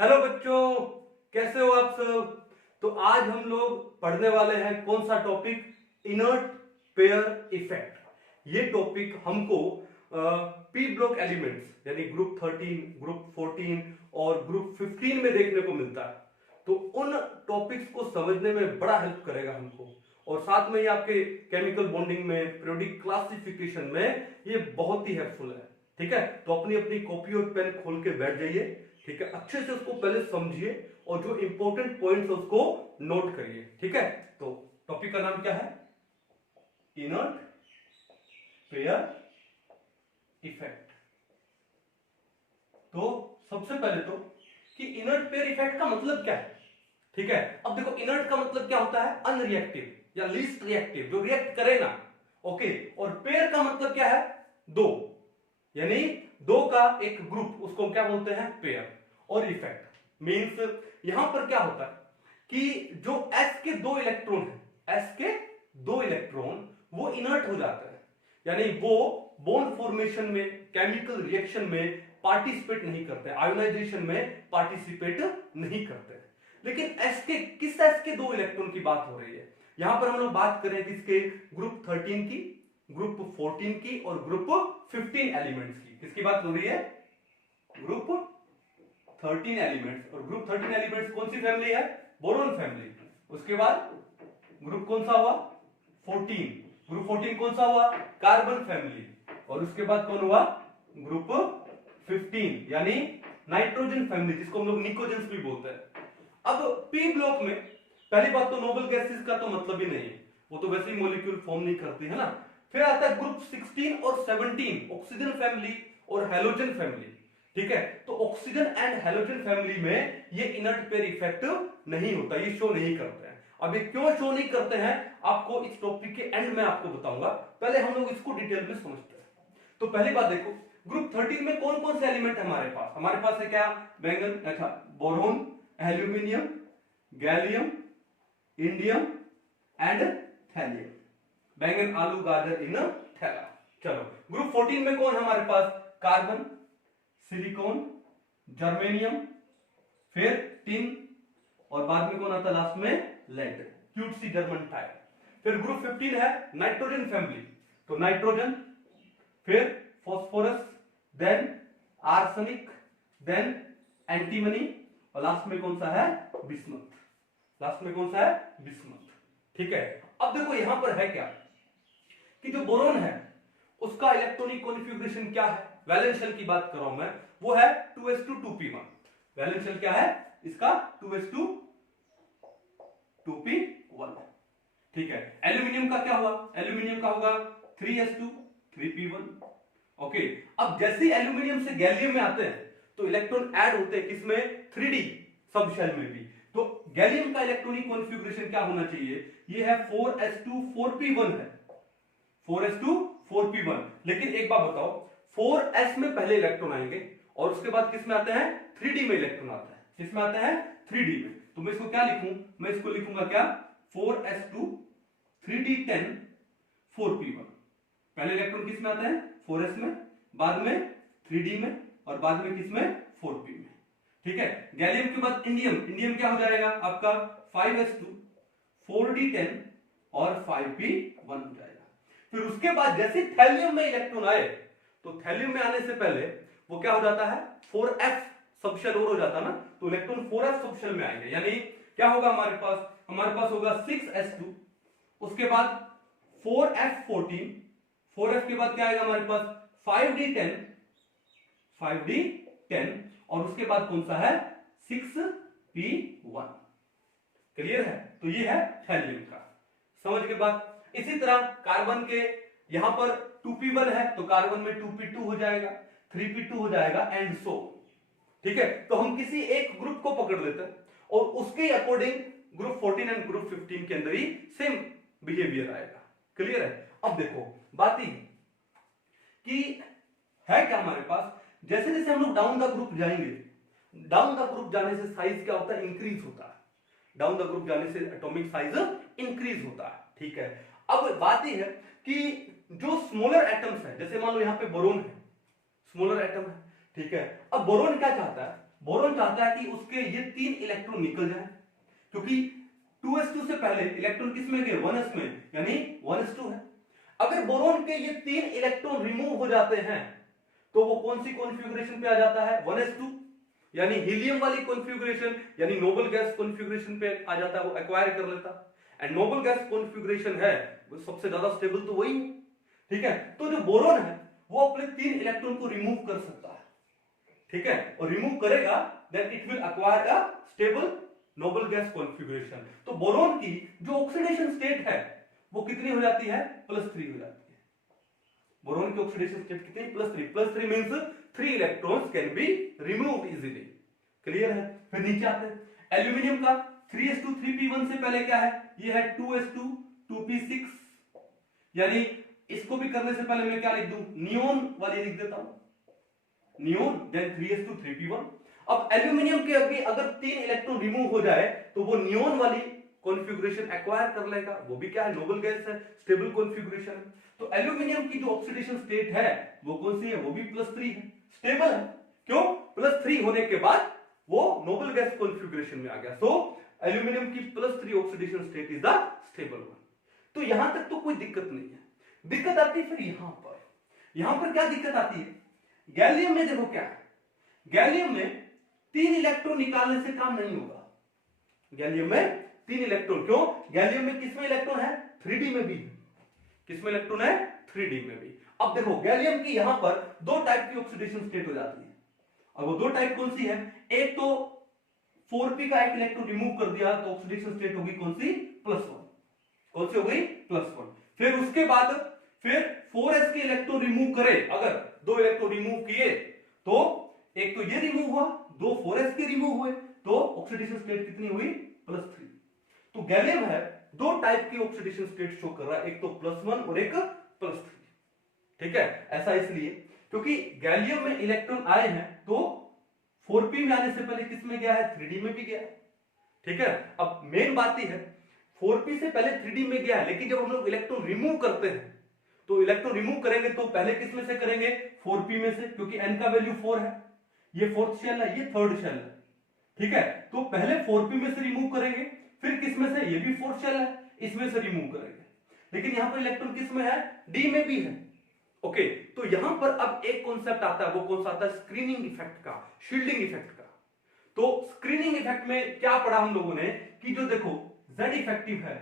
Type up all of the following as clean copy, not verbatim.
Hello बच्चों, कैसे हो आप सब। तो आज हम लोग पढ़ने वाले हैं कौन सा टॉपिक, इनर्ट पेयर इफेक्ट। ये टॉपिक हमको पी ब्लॉक एलिमेंट्स यानी ग्रुप 13, ग्रुप 14 और ग्रुप 15 में देखने को मिलता है। तो उन टॉपिक्स को समझने में बड़ा हेल्प करेगा हमको, और साथ में ये आपके केमिकल बॉन्डिंग में, पीरियोडिक क्लासिफिकेशन में ये बहुत ही हेल्पफुल है। ठीक है, तो अपनी अपनी कॉपी और पेन खोल के बैठ जाइए। ठीक है, अच्छे से उसको पहले समझिए और जो इंपॉर्टेंट पॉइंट्स उसको नोट करिए। ठीक है, तो टॉपिक का नाम क्या है, इनर्ट पेयर इफेक्ट। तो सबसे पहले तो कि इनर्ट पेयर इफेक्ट का मतलब क्या है। ठीक है, अब देखो इनर्ट का मतलब क्या होता है, अनरिएक्टिव या लीस्ट रिएक्टिव, जो रिएक्ट करे ना। ओके, और पेयर का मतलब क्या है, दो, यानी दो का एक ग्रुप, उसको क्या बोलते हैं, पेयर। और इफेक्ट मींस यहां पर क्या होता है कि जो s के दो इलेक्ट्रॉन है, s के दो इलेक्ट्रॉन वो इनर्ट हो जाते हैं, यानी वो बॉन्ड फॉर्मेशन में, केमिकल रिएक्शन में पार्टिसिपेट नहीं करते, आयोनाइजेशन में पार्टिसिपेट नहीं करते। लेकिन s के किस s के दो इलेक्ट्रॉन की बात हो रही है, यहां पर हम लोग बात करें किसके, ग्रुप 13 की, ग्रुप 14 की और ग्रुप 15 एलिमेंट्स की। किसकी बात हो रही है, ग्रुप 13 एलिमेंट्स। और ग्रुप 13 एलिमेंट्स कौन सी फैमिली है, बोरोन फैमिली। उसके बाद ग्रुप कौन सा हुआ, 14। ग्रुप 14 कौन सा हुआ, कार्बन फैमिली। और उसके बाद कौन हुआ, ग्रुप 15 यानी नाइट्रोजन फैमिली, जिसको हम लोग निकोजेंस भी बोलते हैं। अब पी ब्लॉक में पहली बात तो नोबल गैसेस का तो मतलब ही नहीं है, वो तो वैसे ही मॉलिक्यूल फॉर्म नहीं करती है ना। फिर आता है ग्रुप 16 और 17, ऑक्सीजन फैमिली और हैलोजन फैमिली। ठीक है, तो ऑक्सीजन एंड हैलोजन फैमिली में ये इनर्ट पेयर इफेक्ट नहीं होता, ये शो नहीं करते हैं। अभी क्यों शो नहीं करते हैं आपको इस टॉपिक के एंड में आपको बताऊंगा, पहले हम लोग इसको डिटेल में समझते हैं। तो पहली बात देखो, ग्रुप 13 में कौन कौन से एलिमेंट है हमारे पास है क्या, बैंगन, अच्छा, boron, aluminium, gallium, indium and thallium. बैंगन, आलू, गाजर इन थैला। चलो, ग्रुप 14 में कौन है हमारे पास, कार्बन, सिलिकॉन, जर्मेनियम, फिर टिन, और बाद में कौन आता है लास्ट में, लेड, क्यूट सी जर्मन टाइप। फिर ग्रुप 15 है नाइट्रोजन फैमिली, तो नाइट्रोजन, फिर phosphorus, then arsenic, then antimony, और लास्ट में कौन सा है, बिस्मथ। लास्ट में कौन सा है, बिस्मथ। ठीक है, अब देखो यहां पर है क्या कि जो बोरोन है उसका इलेक्ट्रॉनिक कॉन्फ़िगरेशन क्या है, वैलेंस शेल की बात कर रहा हूं मैं, वो है 2s2 2p1। वैलेंस शेल क्या है इसका, 2s2 2p1। ठीक है, एल्यूमिनियम का क्या हुआ, एल्यूमिनियम का होगा 3s2 3p1। ओके, अब जैसे एल्यूमिनियम से गैलियम में आते हैं तो इलेक्ट्रॉन ऐड होते हैं किसमें, 3d सब शेल में भी। तो गैलियम का इलेक्ट्रॉनिक कॉन्फ़िगरेशन क्या होना चाहिए, ये है 4s2 4p1 है, 4s2 4p1। लेकिन एक बात बताओ, 4s में पहले इलेक्ट्रॉन आएंगे और उसके बाद किस में आते हैं, 3d में इलेक्ट्रॉन आता है। किस में आते हैं, 3d में। तो मैं इसको क्या लिखूं, मैं इसको लिखूंगा क्या, 4s2 3d10 4p1। पहले इलेक्ट्रॉन किस में आते हैं, 4s में, बाद में 3d में, और बाद में किस में, 4p में। ठीक है, गैलियम के बाद इंडियम, इंडियम क्या हो जाएगा आपका 5s2 4d10 और 5p1 हो जाएगा। फिर उसके बाद जैसे थैलियम में इलेक्ट्रॉन आए, तो थैलियम में आने से पहले वो क्या हो जाता है, 4f सबशेल और हो जाता है ना, तो इलेक्ट्रॉन 4f सबशेल में आएंगे, यानी क्या होगा हमारे पास होगा 6s2, उसके बाद 4f14, 4f के बाद क्या आएगा हमारे पास 5d10, 5d10, और उसके बाद कौन सा है, 6p1। क्लियर है, तो ये है थैलियम का, समझ के बाद। इसी तरह कार्बन के यहां पर 2p1 है तो कार्बन में 2p2 हो जाएगा, 3p2 हो जाएगा एंड सो। ठीक है, तो हम किसी एक ग्रुप को पकड़ लेते हैं और उसके अकॉर्डिंग ग्रुप 14 एंड ग्रुप 15 के अंदर ही सेम बिहेवियर आएगा। क्लियर है, अब देखो बात ही कि है क्या हमारे पास, जैसे जैसे हम लोग डाउन द ग्रुप जाएंगे, डाउन द ग्रुप जाने से साइज क्या होता है, इंक्रीज होता है। डाउन द ग्रुप जाने से एटॉमिक साइज इंक्रीज होता है। ठीक है, अब बात यह है कि जो स्मॉलर एटम्स है, जैसे मान लो यहां पे बोरोन है, स्मॉलर एटम है। ठीक है, अब बोरोन क्या चाहता है, बोरॉन चाहता है कि उसके ये 3 इलेक्ट्रॉन निकल जाए, क्योंकि 2s2 से पहले इलेक्ट्रॉन किस में गए, 1s में, यानी 1s2 है। अगर बोरॉन के ये 3 इलेक्ट्रॉन रिमूव हो जाते हैं तो वो कौन सी कॉन्फ़िगरेशन पे आ जाता है, 1s2, यानी हीलियम वाली कॉन्फ़िगरेशन, यानी नोबल गैस कॉन्फ़िगरेशन पे आ जाता है, वो एक्वायर कर लेता है। एंड नोबल गैस कॉन्फ़िगरेशन है वो सबसे ज्यादा स्टेबल तो वही है, ठीक है। तो जो बोरॉन है वो अपने 3 इलेक्ट्रॉन को रिमूव कर सकता है, ठीक है, और रिमूव करेगा then it will acquire a stable noble gas configuration. तो बोरॉन की जो ऑक्सीडेशन स्टेट है वो कितनी हो जाती है, +3 हो जाती है। बोरॉन की ऑक्सीडेशन स्टेट कितनी, +3 means 3 electrons can be removed easily. Clear है। फिर नीचे आते हैं एल्यूमिनियम का 3s2 3p1 से पहले क्या है, ये है 2s2 2p6, यानी इसको भी करने से पहले मैं क्या लिख दूं, नियोन वाली लिख देता हूं, नियोन, देन 3s2 3p1। अब एल्यूमिनियम के अभी अगर 3 इलेक्ट्रॉन रिमूव हो जाए तो वो नियोन वाली कॉन्फ़िगरेशन एक्वायर कर लेगा, वो भी क्या है, नोबल गैस है, स्टेबल कॉन्फ़िगरेशन है। तो एल्यूमिनियम की जो ऑक्सीडेशन स्टेट है वो कौन सी है, वो भी +3 है, स्टेबल है। क्यों, +3 होने के बाद वो नोबल गैस कॉन्फ़िगरेशन में आ गया। सो एल्यूमिनियम की +3 oxidation state is the stable one. तो यहां तक तो कोई दिक्कत नहीं है। दिक्कत आती है फिर यहां पर क्या दिक्कत आती है, गैलियम में देखो क्या है, गैलियम में 3 इलेक्ट्रॉन निकालने से काम नहीं होगा। गैलियम में 3 इलेक्ट्रॉन, क्यों, गैलियम में किसमें इलेक्ट्रॉन है, 3d में भी, किसमें इलेक्ट्रॉन है, 3d में भी। अब देखो गैलियम की यहां पर 2 टाइप की ऑक्सीडेशन स्टेट हो जाती है। अब वो 2 टाइप कौन सी है, एक तो 4p का एक इलेक्ट्रॉन रिमूव कर दिया तो ऑक्सीडेशन स्टेट होगी कौन सी, +1, कौन सी हो गई, +1। फिर उसके बाद फिर 4s के इलेक्ट्रॉन रिमूव करे, अगर 2 इलेक्ट्रॉन रिमूव किए तो एक तो ये रिमूव हुआ, 2 4s के रिमूव हुए, तो ऑक्सीडेशन स्टेट कितनी हुई, +3। तो गैलियम है 2 टाइप की ऑक्सीडेशन स्टेट शो कर रहा है, एक तो +1 और एक +3, ठीक है। ऐसा इसलिए क्योंकि गैलियम में इलेक्ट्रॉन आए हैं तो 4p में आने से पहले किस में गया है, 3d में भी गया, ठीक है। अब मेन बात यह है 4p से पहले 3d में गया है, लेकिन जब हम लोग इलेक्ट्रॉन रिमूव करते हैं तो इलेक्ट्रॉन रिमूव करेंगे तो पहले किस में से करेंगे, 4p में से, क्योंकि n का वैल्यू 4 है, ये 4th शेल है, ये 3rd शेल है, ठीक है। तो पहले 4p में से रिमूव करेंगे, फिर किस में से, ये भी 4th शेल है, इसमें से रिमूव करेंगे। लेकिन यहां पर इलेक्ट्रॉन किस में है, d में भी है, ओके। तो यहां पर अब एक कॉन्सेप्ट आता है, वो कौन सा आता है, स्क्रीनिंग इफेक्ट का, शील्डिंग इफेक्ट का। तो स्क्रीनिंग इफेक्ट में क्या पढ़ा हम लोगों ने कि जो देखो Z इफेक्टिव है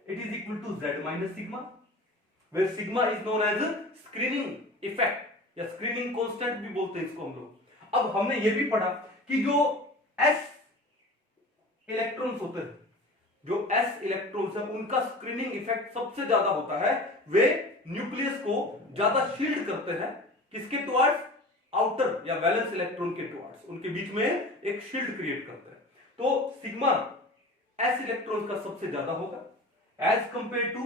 it is equal to Z minus sigma, where sigma is known as screening effect या स्क्रीनिंग कांस्टेंट भी बोलते हैं इसको हम लोग। अब हमने ये भी पढ़ा कि जो S इलेक्ट्रॉन्स होते हैं, जो S इलेक्ट्रॉन्स है उनका स्क्रीनिंग इफेक्ट सबसे ज्यादा होता है, वे न्यूक्लियस को ज्यादा शील्ड करते हैं, किसके टुवर्ड्स, आउटर या वैलेंस इलेक्ट्रॉन के टुवर्ड्स, उनके बीच में एक शील्ड क्रिएट करते हैं। तो सिग्मा S इलेक्ट्रॉन्स का सबसे ज्यादा होगा as compare to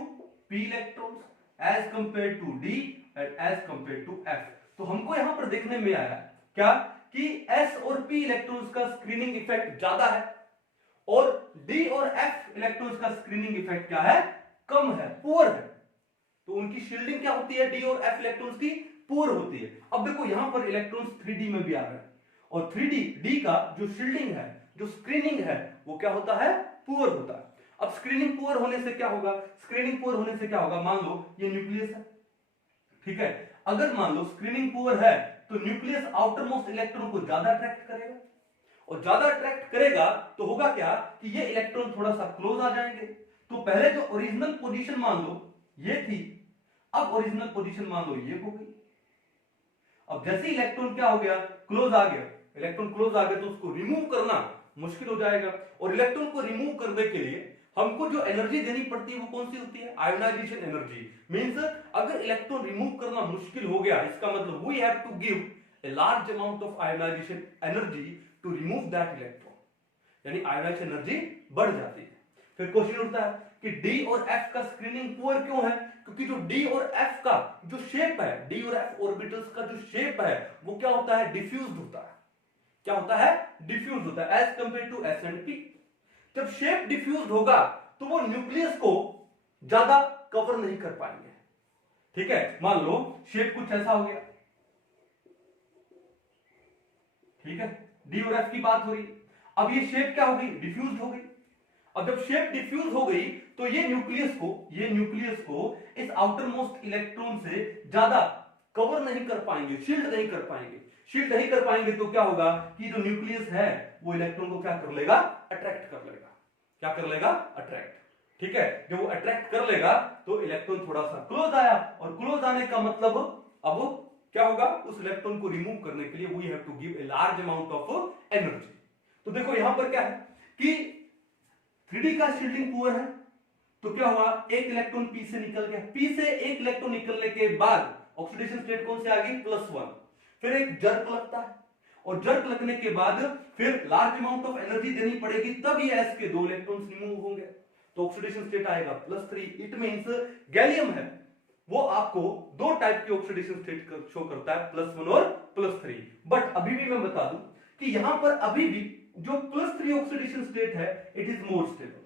P electrons, as compare to D and as compare to F। तो हमको यहां पर देखने में आया क्या कि S और P इलेक्ट्रॉन्स का स्क्रीनिंग इफेक्ट ज्यादा है और D और F इलेक्ट्रॉन्स का स्क्रीनिंग इफेक्ट क्या है, कम है, पुअर है। तो उनकी शील्डिंग क्या होती है, D और F इलेक्ट्रॉन्स की पुअर होती है। अब देखो यहां पर इलेक्ट्रॉन्स 3D में भी आ रहे हैं और 3D D का जो शील्डिंग है, जो स्क्रीनिंग है, वो क्या होता है, पुअर होता है। अब स्क्रीनिंग पुअर होने से क्या होगा, स्क्रीनिंग पुअर होने से क्या होगा, मान लो ये न्यूक्लियस है, ठीक है। अगर मान लो स्क्रीनिंग पुअर है तो न्यूक्लियस आउटर मोस्ट इलेक्ट्रॉन को ज्यादा अट्रैक्ट करेगा और ज्यादा अट्रैक्ट करेगा तो होगा क्या कि ये इलेक्ट्रॉन थोड़ा सा क्लोज आ जाएंगे। तो पहले जो ओरिजिनल पोजीशन मान लो ये थी, अब ओरिजिनल पोजीशन मान लो ये हो गई। अब जैसे इलेक्ट्रॉन क्या हो गया, क्लोज आ गया, इलेक्ट्रॉन क्लोज आ गया तो उसको रिमूव करना मुश्किल हो जाएगा और इलेक्ट्रॉन को रिमूव करने के लिए हमको जो एनर्जी देनी पड़ती है वो कौन सी होती है, आयोनाइजेशन एनर्जी। मींस अगर इलेक्ट्रॉन रिमूव करना मुश्किल हो गया इसका मतलब we have to give a large amount of ionization energy to remove that electron, यानी आयोनाइजेशन एनर्जी बढ़ जाती है। फिर क्वेश्चन उठता है कि D और F का स्क्रीनिंग पुअर क्यों है, क्योंकि जो D और F का जो शेप है, D और F ऑर्बिटल्स का जो शेप है वो क्या होता है, डिफ्यूज्ड होता है। क्या होता है, डिफ्यूज होता है as compare to S and P। जब शेप डिफ्यूज्ड होगा तो वो न्यूक्लियस को ज्यादा कवर नहीं कर पाएंगे, ठीक है। मान लो शेप कुछ ऐसा हो गया, ठीक है, डी और एफ की बात हो रही। अब ये शेप क्या हो गई, डिफ्यूज हो गई। अब जब शेप डिफ्यूज हो गई तो ये न्यूक्लियस को इस आउटर मोस्ट इलेक्ट्रॉन से ज्यादा कवर नहीं कर पाएंगे, शील्ड नहीं कर पाएंगे। शील्ड नहीं कर पाएंगे तो क्या होगा कि जो न्यूक्लियस है वो इलेक्ट्रॉन को क्या कर लेगा, अट्रैक्ट कर लेगा। क्या कर लेगा, अट्रैक्ट। ठीक है, जब वो अट्रैक्ट कर लेगा तो इलेक्ट्रॉन थोड़ा सा क्लोज आया, और क्लोज आने का मतलब अब क्या होगा, उस इलेक्ट्रॉन को रिमूव करने के लिए we have to give a large amount of energy. तो देखो यहां पर क्या है कि 3D का शील्डिंग पुअर है, तो क्या हुआ, एक इलेक्ट्रॉन पी से निकल गया। पी से एक इलेक्ट्रॉन निकलने के बाद ऑक्सीडेशन स्टेट कौन से आ गई, +1। फिर एक जर्क लगता है, और जर्क लगने के बाद फिर लार्ज अमाउंट ऑफ एनर्जी देनी पड़ेगी, तब ये s के 2 इलेक्ट्रॉन्स रिमूव होंगे, तो ऑक्सीडेशन स्टेट आएगा +3। इट मींस गैलियम है वो आपको 2 टाइप के ऑक्सीडेशन स्टेट शो करता है, +1 और +3। बट अभी भी मैं बता दूं कि यहां पर अभी भी जो +3 ऑक्सीडेशन स्टेट है, it is more stable,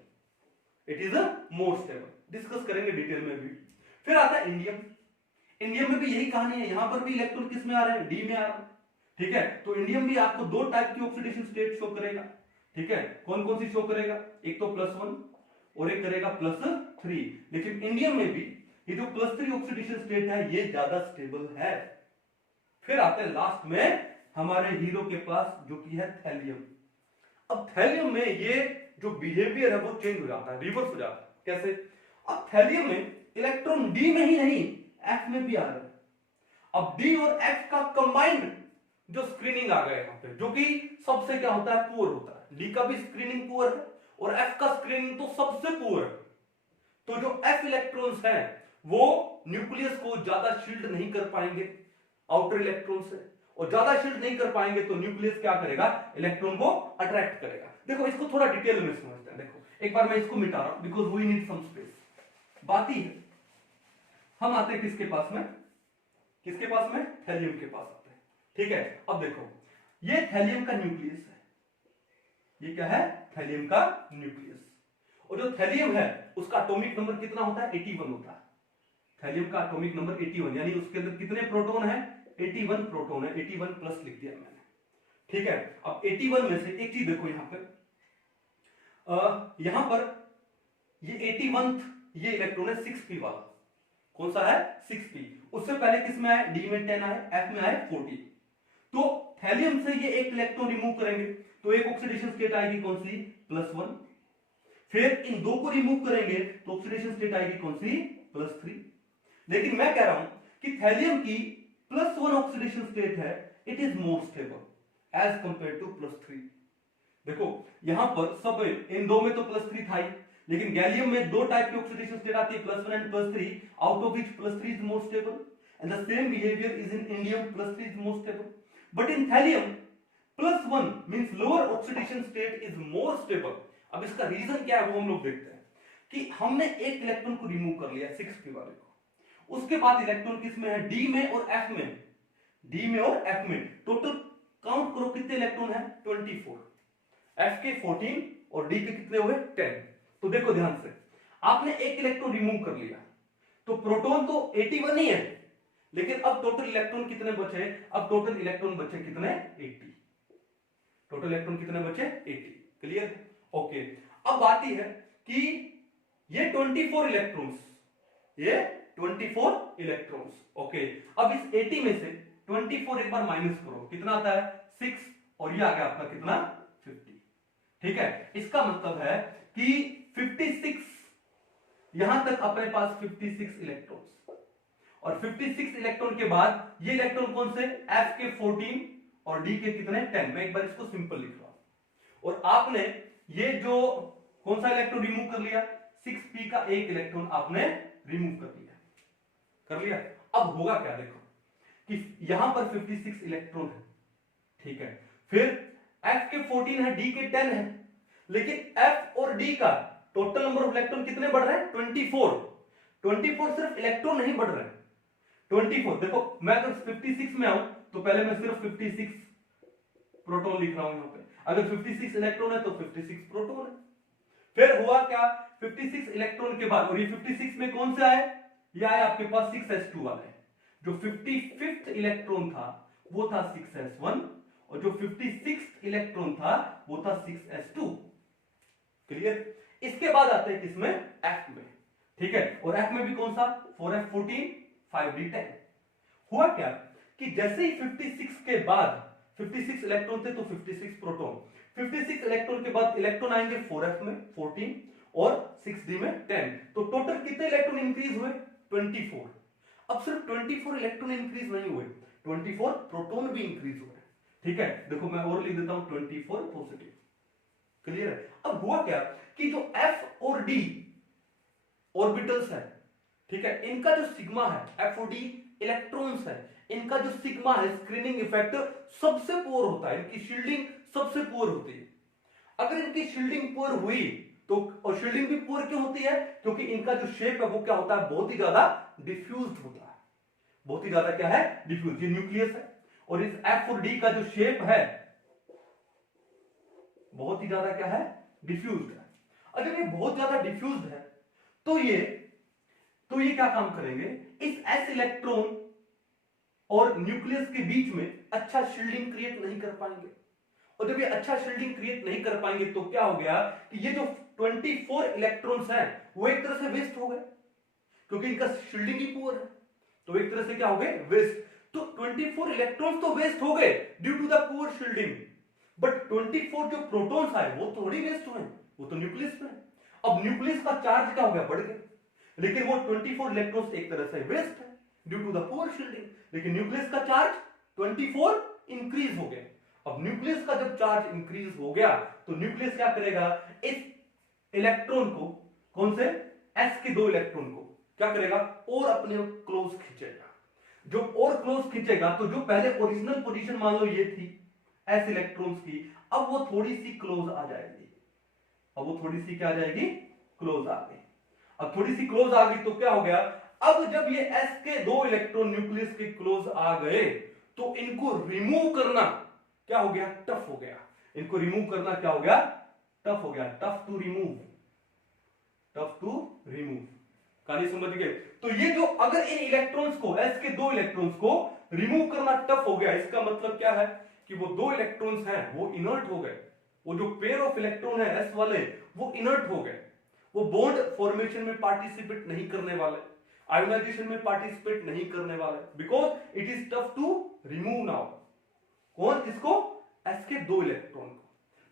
it is a more stable. Discuss करेंगे डिटेल में भी। फिर आता है इंडियम। इंडियम में भी यही कहानी है, यहां पर भी इलेक्ट्रॉन किस में आ रहे हैं, डी में आ रहा है। ठीक है, तो इंडियम भी आपको 2 टाइप की ऑक्सीडेशन स्टेट शो करेगा। ठीक है, कौन कौन सी शो करेगा, एक तो +1 और एक करेगा +3। लेकिन इंडियम में भी ये जो +3 ऑक्सीडेशन स्टेट है ये ज्यादा स्टेबल है। फिर आते हैं लास्ट में हमारे हीरो के पास, जो कि है थैलियम। अब थैलियम में ये जो बिहेवियर है वो चेंज हो जाता है, रिवर्स हो जाता है। कैसे, अब थैलियम में इलेक्ट्रॉन डी में ही नहीं एफ में भी आ रहा है। अब डी और एफ का कंबाइंड जो स्क्रीनिंग आ गया यहां पे, जो कि सबसे क्या होता है, पुअर होता है। डी का भी स्क्रीनिंग पुअर है और एफ का स्क्रीनिंग तो सबसे पुअर है। तो जो एफ इलेक्ट्रॉन्स हैं वो न्यूक्लियस को ज्यादा शील्ड नहीं कर पाएंगे आउटर इलेक्ट्रॉन से, और ज्यादा शील्ड नहीं कर पाएंगे तो न्यूक्लियस क्या करेगा, इलेक्ट्रॉन को अट्रैक्ट करेगा। देखो इसको थोड़ा डिटेल में समझते हैं। देखो एक बार मैं इसको मिटा रहा हूं because we need some space. बात ही है, हम आते हैं किसके पास में, किसके पास में, थैलियम के पास आते हैं। ठीक है, अब देखो ये थैलियम का न्यूक्लियस है, ये क्या है, थैलियम का न्यूक्लियस। और जो थैलियम है उसका एटॉमिक नंबर कितना होता है, 81 होता है। थैलियम का एटॉमिक नंबर 81, यानी उसके अंदर कितने प्रोटॉन है, 81 प्रोटॉन है, 81 प्लस लिख दिया मैंने। ठीक है, अब 81 में से एक चीज देखो यहां पर, यहां पर ये 81 ये इलेक्ट्रॉन है 6p वाला, कौन सा है, 6p। उससे पहले किस में आए, डी में 10 आए, एफ में आए 40। तो थैलियम से ये एक इलेक्ट्रॉन रिमूव करेंगे तो एक ऑक्सीडेशन स्टेट आएगी कौन सी, +1। फिर इन 2 को रिमूव करेंगे तो ऑक्सीडेशन स्टेट आएगी कौन सी, +3। लेकिन मैं कह रहा हूं कि थैलियम की +1 ऑक्सीडेशन स्टेट है, it is more stable as compare to +3। देखो यहां पर सब इन 2 में तो +3 था ही, लेकिन गैलियम में 2 टाइप की ऑक्सीडेशन स्टेट आती है, +1 and +3, out of which +3 is more stable, and the same behaviour is in indium, +3 is more stable. But in thallium +1 means lower oxidation state is more stable. अब इसका reason क्या है वो हम लोग देखते हैं कि हमने एक इलेक्ट्रॉन को रिमूव कर लिया 6p वाले को, उसके बाद इलेक्ट्रॉन किस में है, डी में और एफ में, डी में और एफ में। टोटल काउंट करो कितने इलेक्ट्रॉन है, 24, एफ के 14 और डी के कितने हुए, 10। तो देखो ध्यान से, आपने एक इलेक्ट्रॉन रिमूव कर लिया तो प्रोटॉन तो 81 ही है, लेकिन अब टोटल इलेक्ट्रॉन कितने बचे, अब टोटल इलेक्ट्रॉन बचे कितने, 80। टोटल इलेक्ट्रॉन कितने बचे, 80। Clear, okay. अब आती है कि ये 24 इलेक्ट्रॉन्स, ये 24 इलेक्ट्रॉन्स, ओके। अब इस 80 में से 24 एक बार माइनस करो, कितना आता है, 6, और ये आ गया आपका कितना, 50। ठीक है, इसका मतलब है कि 56, यहां तक अपने पास 56 इलेक्ट्रॉन्स, और 56 इलेक्ट्रॉन के बाद ये इलेक्ट्रॉन कौन से, एफ के 14 और डी के कितने, 10। मैं एक बार इसको सिंपल लिख रहा हूं, और आपने ये जो कौन सा इलेक्ट्रॉन रिमूव कर लिया, 6p का एक इलेक्ट्रॉन आपने रिमूव कर लिया। अब होगा क्या, देखो कि यहां पर 56 इलेक्ट्रॉन है, ठीक है, फिर f के 14 है, d के 10 है, लेकिन f और d का टोटल नंबर ऑफ इलेक्ट्रॉन कितने बढ़ रहे हैं, 24 सिर्फ इलेक्ट्रॉन नहीं बढ़ रहे हैं, 24। देखो मैं अगर 56 में आऊं तो पहले मैं सिर्फ 56 प्रोटॉन लिख रहा हूं यहां पे, अगर 56 इलेक्ट्रॉन है तो 56 प्रोटॉन है। फिर हुआ क्या, 56 इलेक्ट्रॉन के बाद, और ये 56 में कौन से आए, ये आए आपके पास 6s2 वाले। जो 55th इलेक्ट्रॉन था वो था 6s1, और जो 56 इलेक्ट्रॉन था वो था 6s2। क्लियर? इसके बाद आते हैं किसमें? एफ में। ठीक है, और एफ में भी कौन सा? 4f14 5d10। हुआ क्या कि जैसे ही 56 के बाद 56 इलेक्ट्रॉन थे तो 56 प्रोटॉन, 56 इलेक्ट्रॉन के बाद इलेक्ट्रॉन आएंगे 4f में 14 और 6d में 10, तो टोटल कितने इलेक्ट्रॉन इंक्रीज हुए? 24। अब सिर्फ 24 इलेक्ट्रॉन इंक्रीज नहीं हुए, 24 प्रोटॉन भी इंक्रीज हुए। ठीक है, देखो मैं और लिख देता हूं 24 पॉजिटिव। क्लियर है? अब हुआ क्या कि जो f और d ऑर्बिटल्स है, ठीक है, इनका जो सिग्मा है, f और d इलेक्ट्रॉन्स है, इनका जो सिग्मा है स्क्रीनिंग इफेक्ट सबसे पुअर होता है, इनकी शील्डिंग सबसे पुअर होती है। अगर इनकी शील्डिंग पुअर हुई तो, और शील्डिंग भी पुअर क्यों होती है? क्योंकि इनका जो शेप है वो क्या होता है? बहुत ही ज्यादा डिफ्यूज्ड होता है। बहुत ही ज्यादा क्या है? डिफ्यूज। ये न्यूक्लियस है और इस एफ और डी का जो शेप है बहुत ही ज्यादा क्या है? डिफ्यूज्ड है। अगर ये बहुत ज्यादा डिफ्यूज्ड है तो ये क्या काम करेंगे? इस एस इलेक्ट्रॉन और न्यूक्लियस के बीच में अच्छा शील्डिंग क्रिएट नहीं कर पाएंगे, और जब ये अच्छा शील्डिंग क्रिएट नहीं कर पाएंगे तो क्या हो गया कि ये जो 24 इलेक्ट्रॉन्स हैं वो एक तरह से वेस्ट हो गए, क्योंकि इनका शील्डिंग ही पुअर है, तो एक तरह से क्या हो गए? वेस्ट। तो 24 इलेक्ट्रॉन्स तो वेस्ट हो गए due to the poor shielding, but 24 जो प्रोटॉन्स आए वो थोड़ी वेस्ट हुए, वो तो न्यूक्लियस में। अब न्यूक्लियस का चार्ज क्या हो गया? बढ़ गया, लेकिन वो 24 इलेक्ट्रॉन्स एक तरह से वेस्ट है due to the poor shielding, लेकिन न्यूक्लियस का चार्ज 24 इंक्रीज हो गया। अब न्यूक्लियस का जब चार्ज इंक्रीज हो गया तो न्यूक्लियस क्या करेगा? इस इलेक्ट्रॉन को, कौन से? s के 2 इलेक्ट्रॉन को क्या करेगा? और अपने क्लोज खींचेगा। जो और क्लोज खींचेगा तो जो पहले ओरिजिनल पोजीशन मान लो ये थी s इलेक्ट्रॉन्स की, अब वो थोड़ी सी क्लोज आ जाएगी। अब वो थोड़ी सी क्या आ जाएगी? क्लोज आ गई। अब थोड़ी सी क्लोज आ गई तो क्या हो गया? अब जब ये s के 2 इलेक्ट्रॉन न्यूक्लियस के क्लोज आ गए तो इनको रिमूव करना क्या हो गया? टफ हो गया। इनको रिमूव करना क्या हो गया? टफ हो गया। Tough to remove, tough to remove. कहानी समझ गए? तो ये जो अगर इन इलेक्ट्रॉन्स को, s के 2 इलेक्ट्रॉन्स को रिमूव करना टफ हो गया, इसका मतलब क्या है कि वो 2 इलेक्ट्रॉन्स हैं वो इनर्ट हो गए। वो जो पेयर ऑफ इलेक्ट्रॉन है s वाले वो इनर्ट हो गए, वो बॉन्ड फॉर्मेशन में पार्टिसिपेट नहीं करने वाले, आयोनाइजेशन में पार्टिसिपेट नहीं करने वाले, because it is tough to remove now. कौन? इसको? s के 2 इलेक्ट्रॉन को।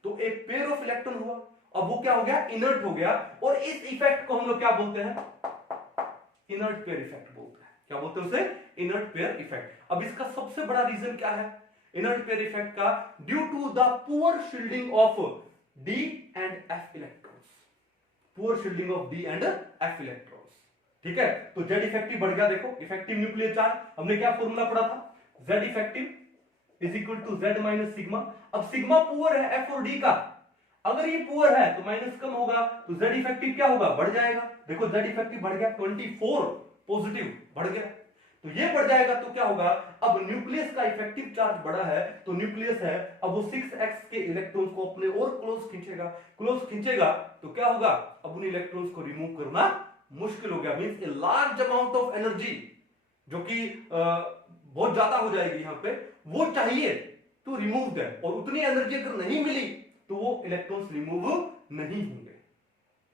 तो एक पेयर ऑफ इलेक्ट्रॉन हुआ, अब वो क्या हो गया? इनर्ट हो गया, और इस इफेक्ट को हम लोग क्या बोलते हैं? इनर्ट पेयर इफेक्ट बोलते हैं। क्या बोलते हैं उसे? Inert pair effect. अब इसका सबसे बड़ा रीजन क्या है इनर्ट पेयर इफेक्ट का? Due to the poor shielding of d and f electrons, poor shielding of d and f electrons. ठीक है, तो z इफेक्टिव बढ़ गया। देखो इफेक्टिव न्यूक्लियर चार्ज, हमने क्या फॉर्मूला पढ़ा था? z effective is equal to z minus sigma. अब सिग्मा पुअर है f और d का, अगर ये पुअर है तो माइनस कम होगा, तो z इफेक्टिव क्या होगा? बढ़ जाएगा। देखो z इफेक्टिव बढ़ गया, 24 पॉजिटिव बढ़ गया, तो ये बढ़ जाएगा तो क्या होगा? अब न्यूक्लियस का इफेक्टिव चार्ज बढ़ा है, तो न्यूक्लियस है, अब वो 6x के इलेक्ट्रॉन्स को अपने और क्लोज खींचेगा। क्लोज खींचेगा तो क्या होगा? अब उन इलेक्ट्रॉन्स को रिमूव करना मुश्किल हो गया, means A large amount of energy जो कि बहुत ज्यादा हो जाएगी यहां पे, वो चाहिए टू रिमूव दैम, और उतनी एनर्जी अगर नहीं मिली तो वो इलेक्ट्रॉन्स रिमूव नहीं होंगे।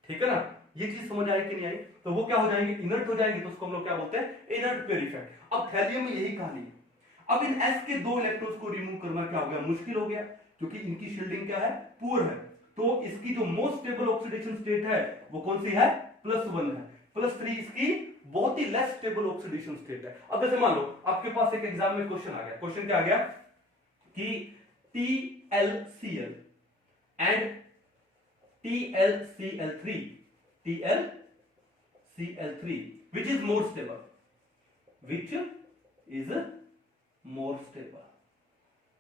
ठीक है ना? ये चीज समझ आई कि नहीं आई? तो वो क्या हो जाएंगे? इनर्ट हो जाएंगे, तो उसको हम लोग क्या बोलते हैं? Inert pair effect. अब थैलियम में यही कहानी है। अब इन s के 2 इलेक्ट्रॉन्स को रिमूव करना क्या हो गया? मुश्किल हो गया, क्योंकि इनकी शील्डिंग क्या है? पुअर है। तो इसकी जो मोस्ट स्टेबल ऑक्सीडेशन स्टेट है वो कौन सी है? +1 है। +3 इसकी बहुत ही लेस स्टेबल ऑक्सीडेशन स्टेट है। अब जैसे मान लो आपके पास एक एग्जाम में क्वेश्चन आ गया, क्वेश्चन क्या आ गया कि TlCl and TlCl3 which is more stable, which is more stable।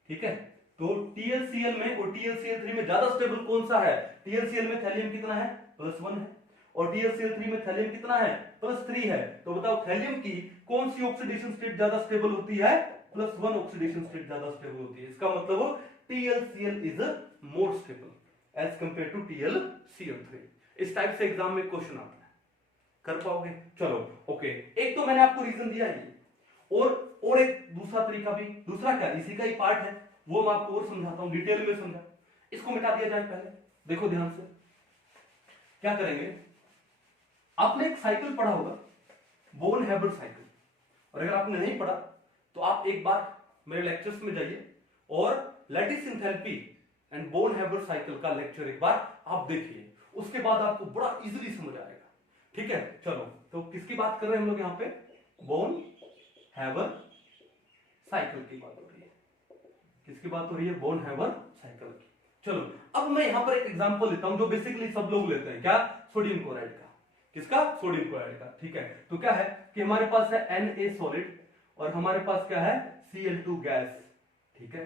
ठीक है, तो TlCl में और TlCl3 में ज्यादा स्टेबल कौन सा है? TlCl में थैलियम कितना है? +1 है, और TlCl3 में थैलियम कितना है? +3 है। तो बताओ थैलियम की कौन सी ऑक्सीडेशन स्टेट ज्यादा स्टेबल होती है? +1 ऑक्सीडेशन स्टेट ज्यादा स्टेबल होती है। इसका मतलब TlCl is more stable as compare to TlCl3। इस टाइप से एग्जाम में क्वेश्चन आता है, कर पाओगे? चलो ओके, एक तो मैंने आपको रीजन दिया है, और एक दूसरा तरीका भी, दूसरा क्या, इसी का ही पार्ट है, वो मैं आपको और समझाता हूं, डिटेल में समझा। इसको मिटा दिया जाए पहले, देखो ध्यान से क्या करेंगे। आपने एक साइकिल पढ़ा होगा, बोन हैबर साइकिल, और अगर आपने नहीं पढ़ा तो आप एक बार मेरे लेक्चर्स में जाइए और lattice enthalpy and bone Haber cycle का लेक्चर एक बार आप देखिए, उसके बाद आपको बड़ा इजीली समझ आएगा। ठीक है, चलो तो किसकी बात कर रहे हैं हम लोग यहाँ पे, बोन हैबर साइकिल की बात हो रही है। किसकी बात हो रही है, बोन हैबर साइकिल की। चलो अब मैं यहां पर एक एग्जांपल लेता हूं जो बेसिकली सब लोग लेते हैं, क्या, सोडियम क्लोराइड का। किसका, सोडियम क्लोराइड का। ठीक है, तो क्या है कि हमारे पास है Na सॉलिड और हमारे पास क्या है, Cl2 गैस। ठीक है,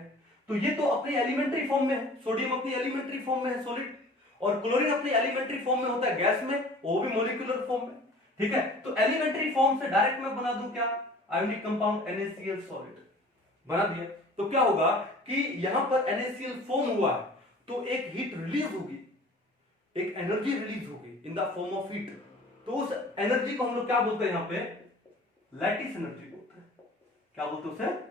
तो ये तो अपनी एलिमेंट्री फॉर्म में है, सोडियम अपनी एलिमेंट्री फॉर्म में है सॉलिड, और क्लोरीन अपनी एलिमेंट्री फॉर्म में होता है गैस में, वो भी मॉलिक्यूलर फॉर्म में। ठीक है, तो एलिमेंट्री फॉर्म से डायरेक्ट मैं बना दूं क्या, आयोनिक कंपाउंड NaCl सॉलिड बना दिया। तो क्या होगा कि यहां पर NaCl फॉर्म हुआ है तो एक हीट रिलीज होगी, एक एनर्जी रिलीज होगी in the form of heat. तो उस एनर्जी को हम लोग क्या बोलते हैं, यहां पे लैटिस एनर्जी बोलते हैं। क्या बोलते हैं उसे,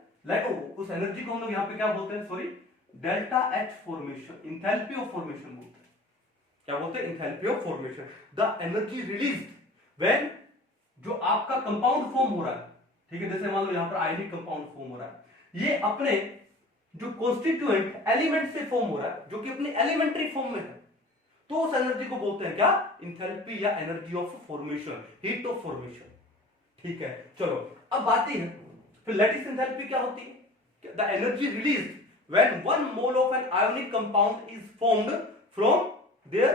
उस एनर्जी को हम लोग यहां पे क्या बोलते हैं, sorry, delta H formation, enthalpy of formation बोलते हैं। क्या बोलते हैं, enthalpy of formation, the energy release when जो आपका कंपाउंड फॉर्म हो रहा है। ठीक है, जैसे मान लो यहां पर आयनिक कंपाउंड फॉर्म हो रहा है, ये अपने जो कॉन्स्टिट्यूएंट एलिमेंट से फॉर्म हो रहा है, जो कि अपने एलिमेंट्री फॉर्म में है, तो उस एनर्जी को बोलते हैं क्या, इंथैल्पी या energy of formation, heat of formation. ठीक है, चलो अब बात ही है फिर लैटिस एंथैल्पी क्या होती है, the energy released when 1 mole of an ionic compound is formed from their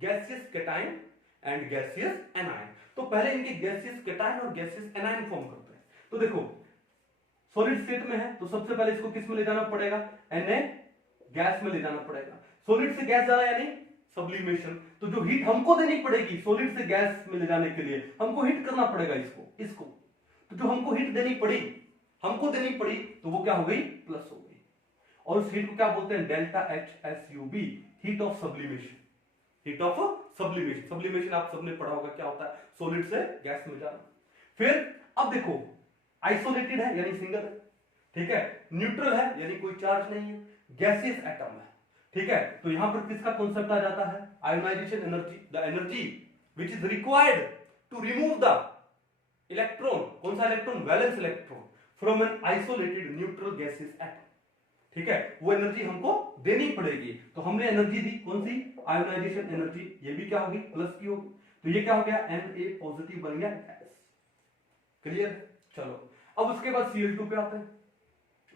gaseous cation and gaseous anion. तो पहले इनके गैसियस कैटायन और गैसियस एनायन फॉर्म करते हैं। तो देखो सॉलिड स्टेट में है तो सबसे पहले इसको किस में ले जाना पड़ेगा, Na गैस में ले जाना पड़ेगा। सॉलिड से गैस जा रहा है यानी सब्लिमेशन, तो जो हीट हमको देनी पड़ेगी सॉलिड से गैस में ले जाने के लिए, हमको हीट करना पड़ेगा इसको। तो जो हमको हीट देनी पड़ी तो वो क्या हो गई, प्लस हो गई। और उस हीट को क्या बोलते हैं, delta HSUB, heat of sublimation. Heat of sublimation, sublimation आप सबने पढ़ा होगा क्या होता है, सॉलिड से गैस में जाना। फिर अब देखो आइसोलेटेड है यानी सिंगल है, ठीक है, न्यूट्रल है यानी कोई चार्ज नहीं है, गैसियस एटम है। ठीक है, तो यहां पर किसका कॉन्सेप्ट आ जाता है, ionization energy, the energy which is required to remove the electron, कौन सा electron, valence electron, from an isolated neutral gaseous atom. ठीक है, वो एनर्जी हमको देनी पड़ेगी, तो हमने एनर्जी दी कौन सी, आयोनाइजेशन एनर्जी, ये भी क्या होगी, प्लस की होगी। तो ये क्या हो गया, Na पॉजिटिव बन गया गैस। क्लियर, चलो अब उसके बाद Cl2 पे आते हैं।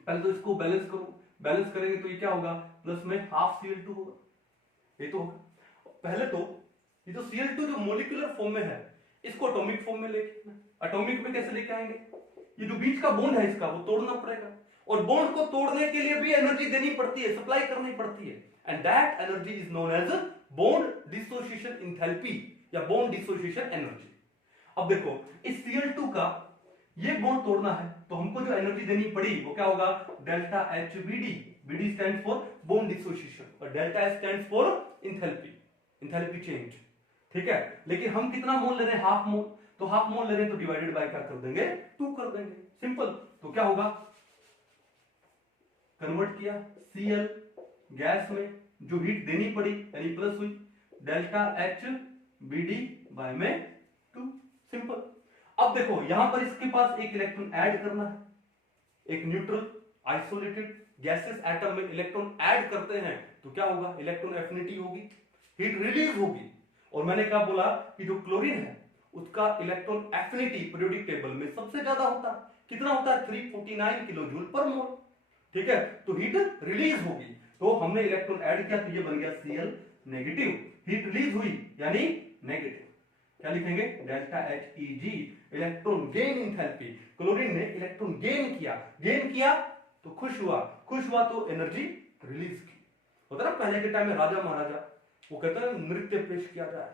पहले तो इसको बैलेंस करो, बैलेंस करेंगे तो ये क्या होगा, प्लस में हाफ Cl2 होगा, ये तो होगा। पहले तो ये जो Cl2 जो मॉलिक्यूलर फॉर्म में है, इसको एटॉमिक फॉर्म में लेके, एटॉमिक में कैसे लेके आएंगे, ये जो बीच का बॉन्ड है इसका वो तोड़ना पड़ेगा, और बॉन्ड को तोड़ने के लिए भी एनर्जी देनी पड़ती है, सप्लाई करनी पड़ती है, and that energy is known as bond dissociation enthalpy या बॉन्ड डिसोसिएशन एनर्जी। अब देखो इस Cl2 का ये बॉन्ड तोड़ना है तो हमको जो एनर्जी देनी पड़ी वो क्या होगा, delta HBD, BD stands for bond dissociation और delta S stands for enthalpy, enthalpy change. ठीक है, लेकिन हम कितना मोल ले रहे हैं, हाफ मोल, तो हाफ मोल ले रहे हैं तो डिवाइडेड बाय क्या कर देंगे, 2 कर देंगे, सिंपल। तो क्या होगा, कन्वर्ट किया Cl गैस में, जो हीट देनी पड़ी यानी प्लस हुई, डेल्टा HBD बाय में 2, सिंपल। अब देखो यहां पर इसके पास एक इलेक्ट्रॉन ऐड करना है, एक न्यूट्रल आइसोलेटेड गैसेस एटम में इलेक्ट्रॉन ऐड करते हैं तो क्या होगा, इलेक्ट्रॉन एफिनिटी होगी, हीट रिलीज होगी। और मैंने क्या बोला कि जो क्लोरीन है उसका इलेक्ट्रॉन एफिनिटी पीरियोडिक टेबल में सबसे ज्यादा होता है, कितना होता है, 349 किलो जूल पर मोल। ठीक है, तो हीट रिलीज होगी, तो हमने इलेक्ट्रॉन ऐड किया तो ये बन गया Cl नेगेटिव, हीट रिलीज हुई यानी नेगेटिव, क्या लिखेंगे, delta HEG, electron gain enthalpy, chlorine ने इलेक्ट्रॉन गेन किया तो खुश हुआ तो एनर्जी रिलीज की। होता ना पहले के टाइम में राजा महाराजा वो कहते हैं नृत्य पेश किया जाए,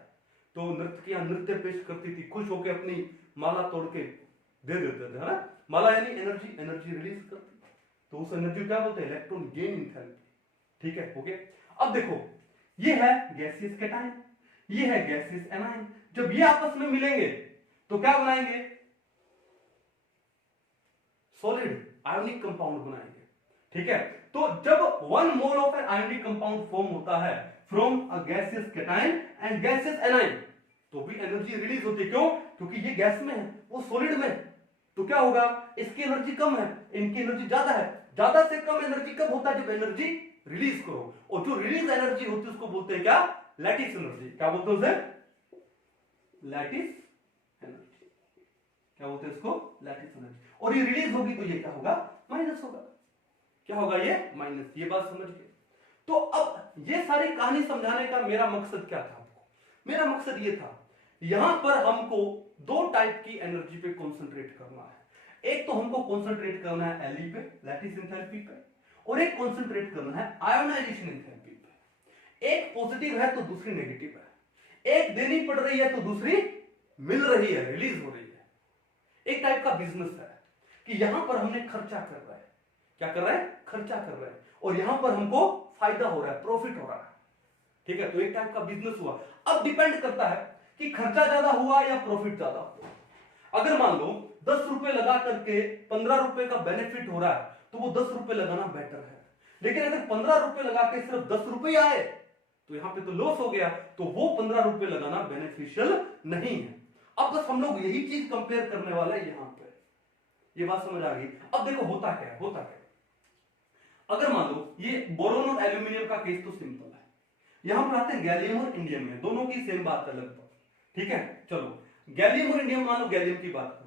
तो नृत्य पेश करती थी, खुश होकर अपनी माला तोड़ के दे देते थे, है ना, माला यानी एनर्जी रिलीज करती, तो उस एनर्जी क्या बोलते हैं, इलेक्ट्रॉन गेन एंथैल्पी। ठीक है, हो गया। अब देखो ये है गैसियस कैटायन, ये है गैसियस एनायन, जब ये आपस में मिलेंगे तो क्या बनाएंगे, सॉलिड आयोनिक कंपाउंड बनाएंगे। ठीक है, तो जब 1 mole of an ionic compound form होता है from a gaseous cation and gaseous anion, तो भी एनर्जी रिलीज होती है। क्यों? क्योंकि ये गैस में है, वो सॉलिड में है। तो क्या होगा, इसकी एनर्जी कम है, इनकी एनर्जी ज्यादा है। ज्यादा से कम एनर्जी कब होता है? जब एनर्जी रिलीज करो, और जो रिलीज एनर्जी होती है उसको बोलते हैं क्या? Lattice energy. क्या बोलते हैं उसे? Lattice energy. क्या बोलते हैं इसको? Lattice energy. और ये रिलीज होगी तो ये क्या होगा? माइनस होगा। क्या होगा? ये माइनस। ये बात समझ गए? तो अब ये सारी कहानी समझाने का मेरा मकसद क्या था आपको? मेरा मकसद ये था, यहां पर हमको दो टाइप की एनर्जी पे कंसंट्रेट करना है। एक तो हमको कंसंट्रेट करना है एलई पे, लैटिस एंथैल्पी पे, और एक कंसंट्रेट करना है आयोनाइजेशन एंथैल्पी पे। एक पॉजिटिव है तो दूसरी नेगेटिव है, एक देनी पड़ रही है तो दूसरी मिल रही है, रिलीज हो रही है। एक टाइप का बिजनेस है कि यहां पर हमने खर्चा कर रहा है। क्या कर रहा है? खर्चा कर रहा है, और यहां पर हमको फायदा हो रहा है, प्रॉफिट हो रहा है। ठीक है, तो एक टाइप का बिजनेस हुआ। अब डिपेंड करता है कि खर्चा ज्यादा हुआ या प्रॉफिट ज्यादा हुआ। अगर मान लो 10 रुपए लगा करके 15 रुपए का बेनिफिट हो रहा है तो वो 10 रुपए लगाना बेटर है। लेकिन अगर 15 रुपए लगा के सिर्फ 10 रुपए आए तो यहां पे तो लॉस हो गया, तो वो 15 रुपए लगाना बेनिफिशियल नहीं है। अब बस हम लोग यही चीज कंपेयर करने वाला है यहां पे। ये बात समझ आ गई? अब देखो होता क्या है, होता क्या है। अगर मान लो ये बोरोन और एल्यूमिनियम का केस तो सिंपल है। यहां पर आते हैं गैलियम और इंडियम में, दोनों की सेम बात है लगभग। ठीक है, चलो गैलियम और इंडियम, मान लो गैलियम की बात करूं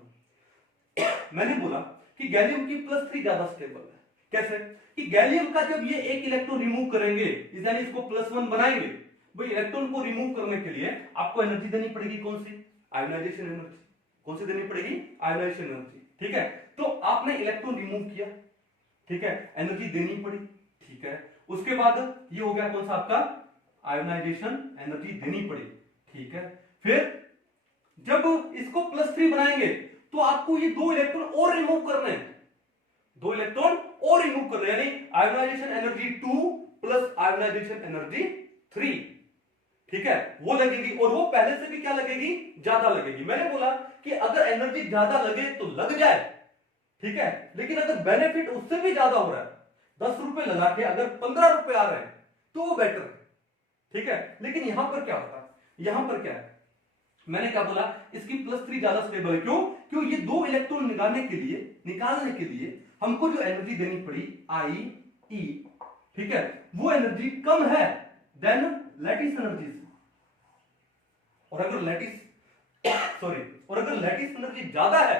मैंने बोला कि गैलियम की +3 ज्यादा स्टेबल है। कैसे? कि गैलियम का जब ये एक इलेक्ट्रॉन रिमूव करेंगे, यानी इसको +1 बनाएंगे, भाई इलेक्ट्रॉन को रिमूव करने के लिए आपको एनर्जी देनी पड़ेगी। कौन सी? Ionisation energy. कौन सी देनी पड़ेगी? Ionization energy. ठीक है, तो आपने इलेक्ट्रॉन रिमूव किया, ठीक है, एनर्जी देनी पड़ी। ठीक है, उसके बाद ये हो गया कौन सा आपका? आयोनाइजेशन एनर्जी देनी पड़ी। ठीक है, फिर जब इसको +3 बनाएंगे तो आपको ये 2 इलेक्ट्रॉन और रिमूव करने हैं, 2 इलेक्ट्रॉन और रिमूव कर रहे हैं, यानी ionization energy 2 plus ionization energy 3। ठीक है, वो लगेगी, और वो पहले से भी क्या लगेगी? ज्यादा लगेगी। मैंने बोला कि अगर एनर्जी ज्यादा लगे तो लग जाए, ठीक है, लेकिन अगर बेनिफिट उससे भी ज्यादा हो रहा है, 10 रुपए लगा के अगर 15 रुपए आ रहे हैं तो वो बेटर है। ठीक है, लेकिन यहां पर क्या होता है? यहां पर क्या है? मैंने क्या बोला? इसकी +3 ज्यादा स्टेबल है। क्यों? क्यों? ये 2 इलेक्ट्रॉन निकालने के लिए हमको जो एनर्जी देनी पड़ी IE, ठीक है, वो एनर्जी कम है देन लैटिस एनर्जी से। और अगर लैटिस एनर्जी ज्यादा है,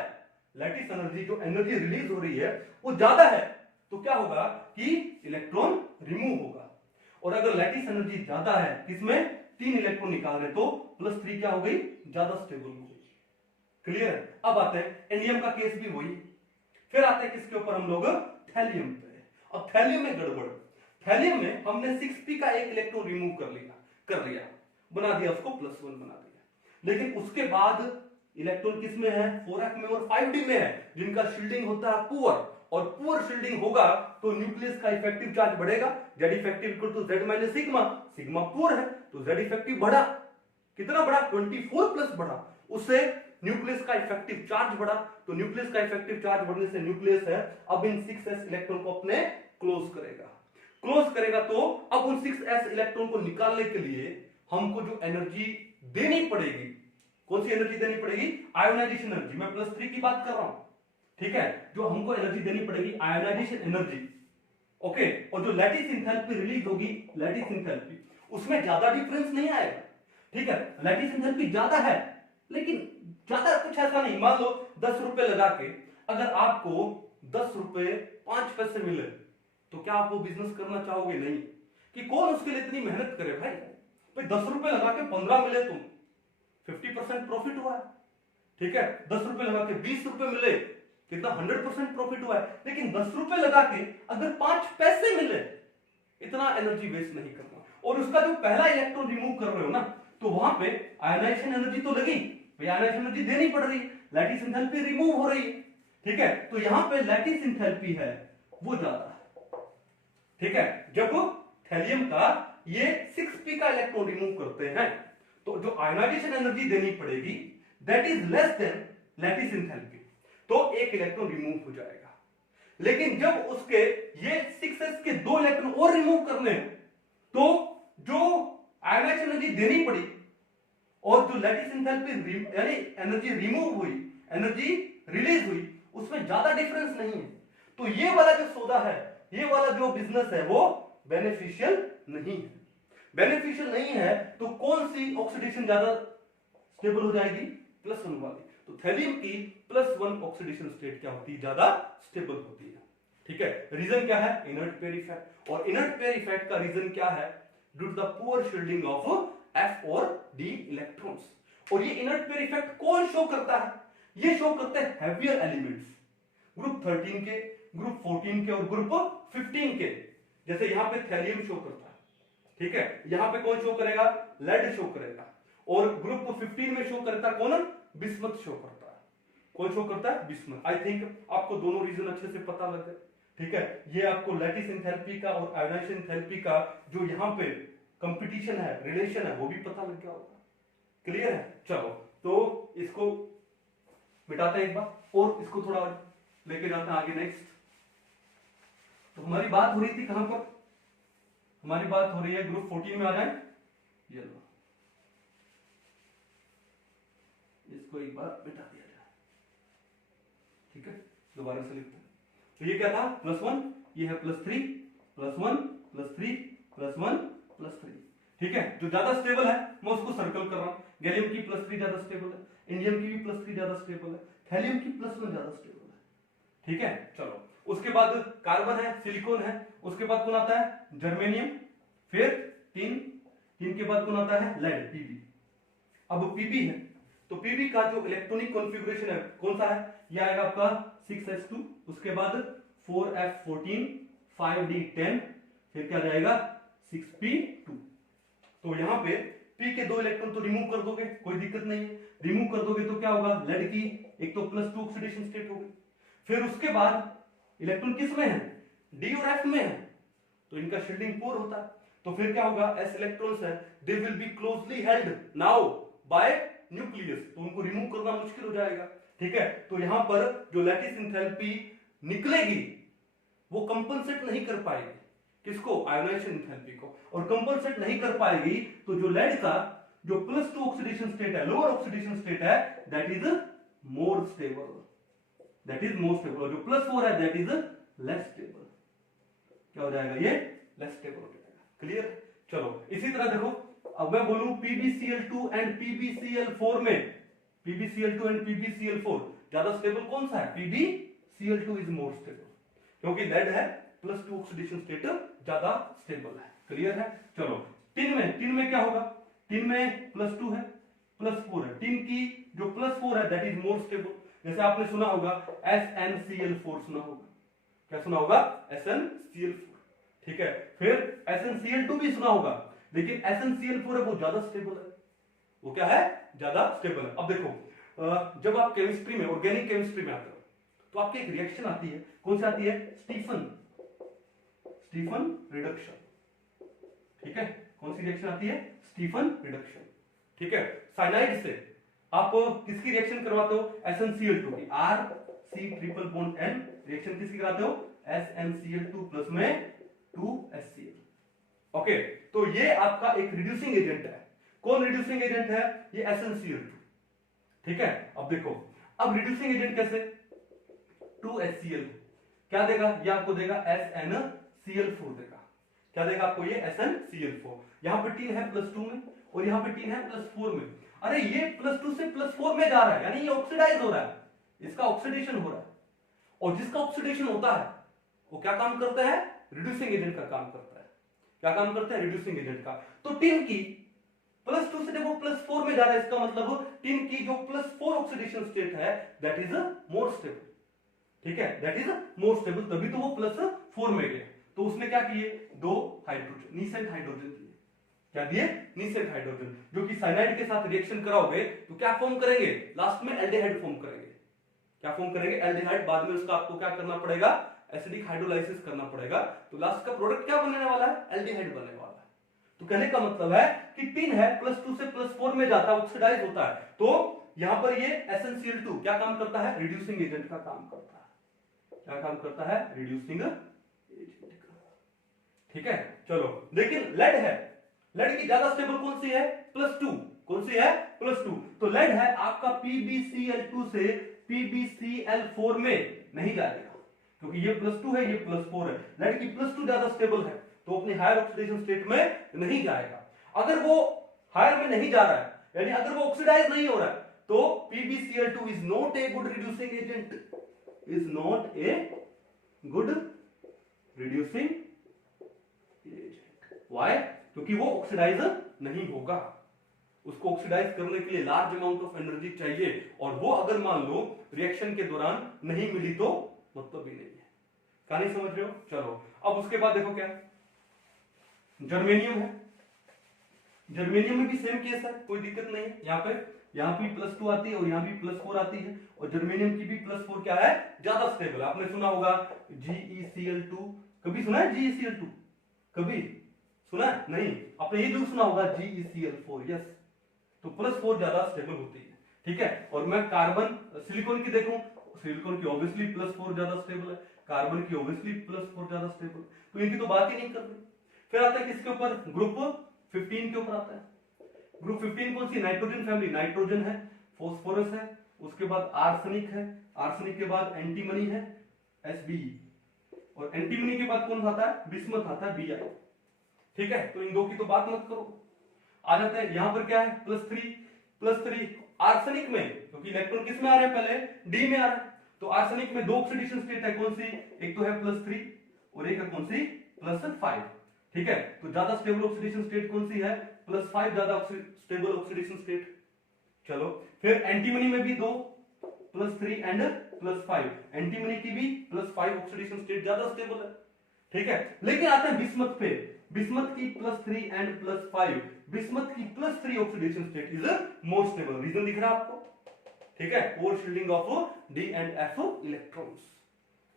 लैटिस एनर्जी जो एनर्जी रिलीज हो रही है वो ज्यादा है, तो क्या होगा कि इलेक्ट्रॉन रिमूव होगा। और अगर लैटिस एनर्जी ज्यादा है, किसमें? 3 इलेक्ट्रॉन निकाल रहे, तो +3 क्या हो गई? ज्यादा स्टेबल हो गई। क्लियर है? अब आते हैं इंडियम का केस भी वही। फिर आते हैं किसके ऊपर हम लोग? थैलियम पे। अब थैलियम में गड़बड़। थैलियम में हमने 6p का एक इलेक्ट्रॉन रिमूव कर लिया, बना दिया, उसको +1 बना दिया। लेकिन उसके बाद इलेक्ट्रॉन किस में है? 4f में और 5d में है, जिनका शील्डिंग होता है पुअर। और पुअर शील्डिंग होगा तो न्यूक्लियस का इफेक्टिव चार्ज बढ़ेगा। Z effective equal to Z minus sigma. Sigma poor है तो Z इफेक्टिव बढ़ा। कितना बढ़ा? 24+ बढ़ा। उससे न्यूक्लियस का इफेक्टिव चार्ज बढ़ा, तो न्यूक्लियस का इफेक्टिव चार्ज बढ़ने से न्यूक्लियस है अब इन 6s इलेक्ट्रॉन को अपने क्लोज करेगा। तो अब उन 6s इलेक्ट्रॉन को निकालने के लिए हमको जो एनर्जी देनी पड़ेगी, कौन सी एनर्जी देनी पड़ेगी? Ionization energy. मैं +3 की बात कर रहा हूं, ठीक है, जो हमको एनर्जी देनी पड़ेगी आयोनाइजेशन एनर्जी। ओके, और जो लैटिस एंथैल्पी रिलीज होगी, लैटिस एंथैल्पी, उसमें ज्यादा डिफरेंस नहीं आएगा। ठीक है, लैटिस एंथैल्पी ज्यादा है, लेकिन ज्यादा कुछ ऐसा नहीं। मान लो 10 रुपए लगा के अगर आपको 10 रुपए 5 पैसे मिले तो क्या आप वो बिजनेस करना चाहोगे? नहीं। कि कौन उसके लिए इतनी मेहनत करे भाई 10 रुपए लगा के 15 मिले, तुम 50% प्रॉफिट हुआ है। ठीक है, 10 रुपए लगा के 20 रुपए मिले, कितना? 100% प्रॉफिट हुआ है। लेकिन 10 रुपए लगा के अगर 5 पैसे मिले, इतना एनर्जी वेस्ट नहीं करना। और उसका जो पहला इलेक्ट्रॉन रिमूव कर रहे हो ना, तो वहां पे आयोनाइजेशन एनर्जी तो लगी, आयोनाइजेशन एनर्जी देनी पड़ रही है, लैटिस एंथैल्पी रिमूव हो रही है। ठीक है, तो यहां पे लैटिस एंथैल्पी है वो ज्यादा है। ठीक है, जब थैलियम का ये 6p का इलेक्ट्रॉन रिमूव करते हैं तो जो आयोनाइजेशन एनर्जी देनी पड़ेगी that is less than lattice enthalpy, तो एक इलेक्ट्रॉन रिमूव हो जाएगा। लेकिन जब उसके ये 6s के 2 इलेक्ट्रॉन और रिमूव करने हैं, तो जो आयनाइजेशन एनर्जी देनी पड़ी और जो लैटिस एंथैल्पी यानी एनर्जी रिमूव हुई, एनर्जी रिलीज हुई, उसमें ज्यादा डिफरेंस नहीं है। तो ये वाला जो सौदा है, ये वाला जो बिजनेस है वो बेनिफिशियल नहीं है। बेनिफिशियल नहीं है तो कौन सी ऑक्सीडेशन ज्यादा स्टेबल हो जाएगी? +1 वाली। तो थैलियम की +1 ऑक्सीडेशन स्टेट क्या होती है? ज्यादा स्टेबल होती है। ठीक है, रीजन क्या है? Inert pair effect. और इनर्ट पेयर इफेक्ट का रीजन क्या है? Due to the poor shielding of F और D इलेक्ट्रॉन्स। और ये इनर्ट पेयर इफेक्ट कौन शो करता है? ये शो करते हैं हैवियर एलिमेंट्स, ग्रुप 13 के, ग्रुप 14 के और ग्रुप 15 के। जैसे यहां पे थैलियम शो करता है, ठीक है, यहां पे कौन शो करेगा? लेड शो करेगा। और ग्रुप 15 में शो करता है कौन? बिस्मथ शो करता है। कौन शो करता है? बिस्मथ। आई थिंक आपको दोनों रीजन अच्छे से पता लग गए। ठीक है, ये आपको लैटिस एंथैल्पी का और आयोनाइजेशन एंथैल्पी का जो यहां पे कंपटीशन है, रिलेशन है, वो भी पता लग गया होगा। क्लियर है? चलो, तो इसको मिटाते हैं एक बार और इसको थोड़ा लेके जाते हैं आगे नेक्स्ट। तो हमारी बात हो रही थी कहां पर? हमारी बात हो रही है ग्रुप 14 में। आ जाए, ये लो, इसको एक बार मिटा दिया जाए। ठीक है, दोबारा से लिखते हैं। तो ये क्या था? +1, ये है +3, +1, +3, +1, +3। ठीक है, जो ज्यादा स्टेबल है मैं उसको सर्कल कर रहा हूं। गैलियम की +3 ज्यादा स्टेबल है, इंडियम की भी +3 ज्यादा स्टेबल है, थैलियम की +1 ज्यादा स्टेबल है। ठीक है, चलो, उसके बाद कार्बन है, सिलिकॉन है, उसके बाद कौन आता है? जर्मेनियम, फिर तीन के बाद कौन आता है? Lead, Pb। अब Pb है तो Pb का जो इलेक्ट्रॉनिक कॉन्फ़िगरेशन है कौन सा है? ये आएगा आपका 6s2, उसके बाद 4f14, 5d10, फिर क्या जाएगा? 6p2। तो यहां पे P के 2 इलेक्ट्रॉन तो रिमूव कर दोगे, कोई दिक्कत नहीं है। रिमूव कर दोगे तो क्या होगा? लेड की एक तो +2 ऑक्सीडेशन स्टेट हो गई। फिर उसके बाद इलेक्ट्रॉन किस में है? D और F में है, तो इनका शील्डिंग पोर होता है। तो फिर क्या होगा? s इलेक्ट्रॉन्स है, they will be closely held now bye nucleus, तो उनको रिमूव करना मुश्किल हो जाएगा। ठीक है, तो यहां पर जो लैटिस एंथैल्पी निकलेगी वो कंपनसेट नहीं कर पाएगी किसको? आयोनाइजेशन एंथैल्पी को। और कंपनसेट नहीं कर पाएगी तो जो लेड का जो +2 ऑक्सीडेशन स्टेट है, लोअर ऑक्सीडेशन स्टेट है, that is more stable, that is more stable. और जो +4 है दैट इज लेस स्टेबल। क्या हो जाएगा? ये लेस स्टेबल हो जाएगा। क्लियर? चलो, इसी तरह देखो, अब मैं बोलूं PbCl2 एंड PbCl4 में, PbCl2 एंड PbCl4 ज्यादा स्टेबल कौन सा है? PbCl2 इज मोर स्टेबल, क्योंकि लेड है, +2 ऑक्सीडेशन स्टेट ज्यादा स्टेबल है। क्लियर है? चलो, टिन में क्या होगा? टिन में +2 है, +4 है। टिन की जो +4 है दैट इज मोर स्टेबल। जैसे आपने सुना होगा SnCl4, सुना होगा। क्या सुना होगा? SnCl4। ठीक है, फिर SnCl2 भी सुना होगा, लेकिन SnCl4 है वो ज्यादा स्टेबल है। वो क्या है? ज्यादा स्टेबल है। अब देखो, जब आप केमिस्ट्री में, ऑर्गेनिक केमिस्ट्री में आते हो तो आपकी एक रिएक्शन आती है, कौन सी आती है? Stephen reduction. ठीक है, कौन सी रिएक्शन आती है? Stephen reduction. ठीक है, साइनाइड से आप किसकी रिएक्शन करवाते हो? SnCl2 की, RC∧N रिएक्शन किसकी कराते हो? SnCl2 प्लस में 2HCl। ओके, तो ये आपका एक रिड्यूसिंग एजेंट है। कौन रिड्यूसिंग एजेंट है? ये SnCl2। ठीक है, अब देखो, अब रिड्यूसिंग एजेंट कैसे? 2HCl क्या देगा? ये आपको देगा SnCl4 देगा। क्या देगा आपको? ये SnCl4। यहां पे टीन है +2 में और यहां पे टीन है +4 में। अरे ये +2 से +4 में जा रहा है, यानी ये ऑक्सीडाइज हो रहा है, इसका ऑक्सीडेशन हो रहा है। और जिसका ऑक्सीडेशन होता है वो क्या काम करता है? रिड्यूसिंग एजेंट का काम करता है। क्या काम करता है? रिड्यूसिंग एजेंट का। तो टिन की +2 से देखो +4 में जा रहा है, इसका मतलब टिन की जो +4 ऑक्सीडेशन स्टेट है दैट इज मोर स्टेबल। ठीक है, दैट इज मोर स्टेबल, तभी तो वो +4 में गया। तो उसने क्या किए? 2 हाइड्रोजन, नीसेंट हाइड्रोजन दिए। क्या दिए? नीसेंट हाइड्रोजन, जो कि साइनाइड के साथ रिएक्शन कराओगे तो क्या फॉर्म करेंगे? लास्ट में एल्डिहाइड फॉर्म करेंगे। क्या फॉर्म करेंगे? एल्डिहाइड। बाद में उसका आपको क्या करना पड़ेगा? एसिडिक हाइड्रोलाइसिस करना पड़ेगा। तो लास्ट का प्रोडक्ट क्या बनने वाला है? एल्डिहाइड बनने वाला है। तो कहने का मतलब है कि टिन है, +2 से +4 में जाता है, ऑक्सीडाइज होता है। तो यहां पर ये SnCl2 क्या काम करता है? रिड्यूसिंग एजेंट का काम करता है। क्या काम करता है? Reducing agent. ठीक है, चलो लेकिन लेड है, लेड की ज्यादा स्टेबल कौन सी है, +2, कौन सी है, +2। तो लेड है आपका PbCl2 से PbCl4 में नहीं जाएगा, क्योंकि ये +2 है, ये +4 है, लेड की +2 ज्यादा स्टेबल है, तो अपनी हायर ऑक्सीडेशन स्टेट में नहीं जाएगा। अगर वो हायर में नहीं जा रहा है, यानी अगर वो ऑक्सीडाइज नहीं हो रहा है, तो PbCl2 is not a good reducing agent, is not a good reducing agent. Why? क्योंकि वो ऑक्सीडाइज नहीं होगा, उसको ऑक्सीडाइज करने के लिए लार्ज अमाउंट ऑफ एनर्जी चाहिए, और वो अगर मान लो रिएक्शन के दौरान नहीं मिली तो मतलब ही नहीं है। कहानी समझ रहे हो? चलो अब उसके बाद देखो क्या, जर्मेनियम है, जर्मेनियम में भी सेम केस है, कोई दिक्कत नहीं है। यहाँ पे +2 आती है और यहाँ भी +4 आती है, और जर्मेनियम की भी +4 क्या है, ज्यादा स्टेबल। आपने सुना होगा GeCl2, कभी सुना है GeCl2? कभी सुना है? नहीं, आपने ये जरूर सुना होगा GeCl4। यस, तो +4 ज्यादा स्टेबल होती है, ठीक है। और मैं कार्बन सिलिकॉन की देखूं, सिलिकॉन की ऑब्वियसली +4 ज्यादा स्टेबल है, कार्बन की ऑब्वियसली +4 ज्यादा स्टेबल, तो इनकी तो बात ही नहीं कर रहे। फिर आता है किसके ऊपर, ग्रुप 15 के ऊपर आता है। ग्रुप 15 कौन सी, नाइट्रोजन फैमिली, नाइट्रोजन है, फास्फोरस है, उसके बाद आर्सेनिक है, आर्सेनिक के बाद एंटीमनी है, Sbe, और एंटीमनी के बाद कौन आता है, बिस्मथ आता है, Bi, ठीक है। तो इन दो की तो बात मत करो। आ जाता है यहां पर क्या है, +3 आर्सेनिक में, क्योंकि इलेक्ट्रॉन किस में आ रहे हैं, पहले डी में आ रहे हैं, तो आर्सेनिक में 2 ऑक्सीडेशन स्टेट है, कौन सी, एक तो है +3 और एक है कौन सी, +5, ठीक है। तो ज्यादा स्टेबल ऑक्सीडेशन स्टेट कौन सी है, +5 ज्यादा स्टेबल ऑक्सीडेशन स्टेट। चलो फिर एंटीमनी में भी 2, +3 एंड +5, एंटीमनी की भी +5 ऑक्सीडेशन स्टेट ज्यादा स्टेबल है, ठीक है। लेकिन आते हैं बिस्मथ पे, बिस्मथ की +3 एंड +5, बिस्मथ की +3 oxidation state is more stable. Reason दिख रहा है आपको, ठीक है, poor shielding of D and F electrons,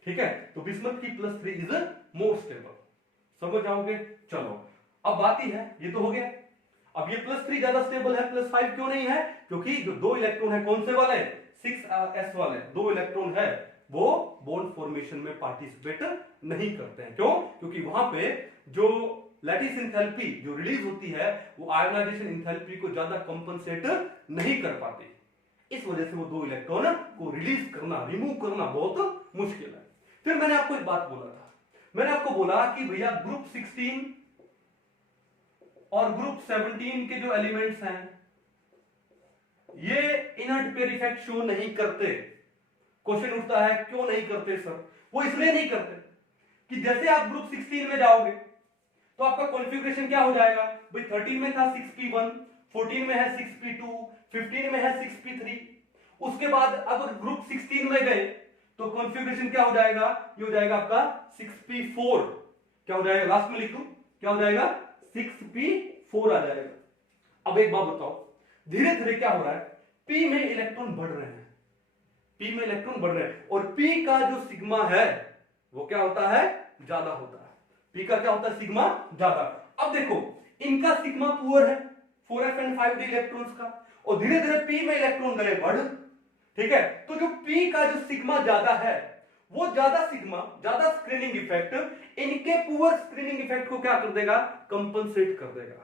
ठीक है। तो बिस्मथ की +3 इज मोर स्टेबल, समझ जाओगे। चलो अब बात ही है, ये तो हो गया। अब ये +3 ज्यादा स्टेबल है, +5 क्यों नहीं है, क्योंकि जो 2 इलेक्ट्रॉन है, कौन से वाले, 6s वाले 2 इलेक्ट्रॉन है, वो बॉन्ड फॉर्मेशन में पार्टिसिपेट नहीं करते हैं। क्यों? क्योंकि वहां पे जो लैटिस एंथैल्पी जो रिलीज होती है, वो आयोनाइजेशन एंथैल्पी को ज्यादा कंपनसेट नहीं कर पाती, इस वजह से वो 2 इलेक्ट्रॉन को रिलीज करना, रिमूव करना बहुत मुश्किल है। फिर मैंने आपको एक बात बोला था, मैंने आपको बोला कि भैया ग्रुप 16 और ग्रुप 17 के जो एलिमेंट्स हैं, ये इनर्ट पेयर इफेक्ट शो नहीं करते। क्वेश्चन उठता है क्यों नहीं करते सर? वो इसलिए नहीं करते कि जैसे आप ग्रुप 16 में जाओगे तो आपका कॉन्फ़िगरेशन क्या हो जाएगा भाई, 13 में था 6p1, 14 में है 6p2, 15 में है 6p3। उसके बाद अब ग्रुप 16 में गए तो कॉन्फ़िगरेशन क्या हो जाएगा, ये हो जाएगा आपका 6p4। क्या हो जाएगा, लास्ट में लिख दूं, क्या हो जाएगा, 6p4 आ जाएगा। अब एक बात बताओ, धीरे धीरे क्या हो रहा है, p में इलेक्ट्रॉन बढ़ रहे हैं, p में इलेक्ट्रॉन बढ़ रहे हैं, और p का जो सिग्मा है वो क्या होता है, ज्यादा होता है। p का क्या होता है, सिग्मा ज्यादा। अब देखो इनका सिग्मा पुअर है, 4s एंड 5d इलेक्ट्रॉन्स का, और धीरे धीरे p में इलेक्ट्रॉन गए बढ़, ठीक है। तो जो p का जो सिग्मा ज्यादा है, वो ज्यादा सिग्मा, ज्यादा स्क्रीनिंग इफेक्ट इनके पुअर स्क्रीनिंग इफेक्ट को क्या कर देगा, कंपनसेट कर देगा।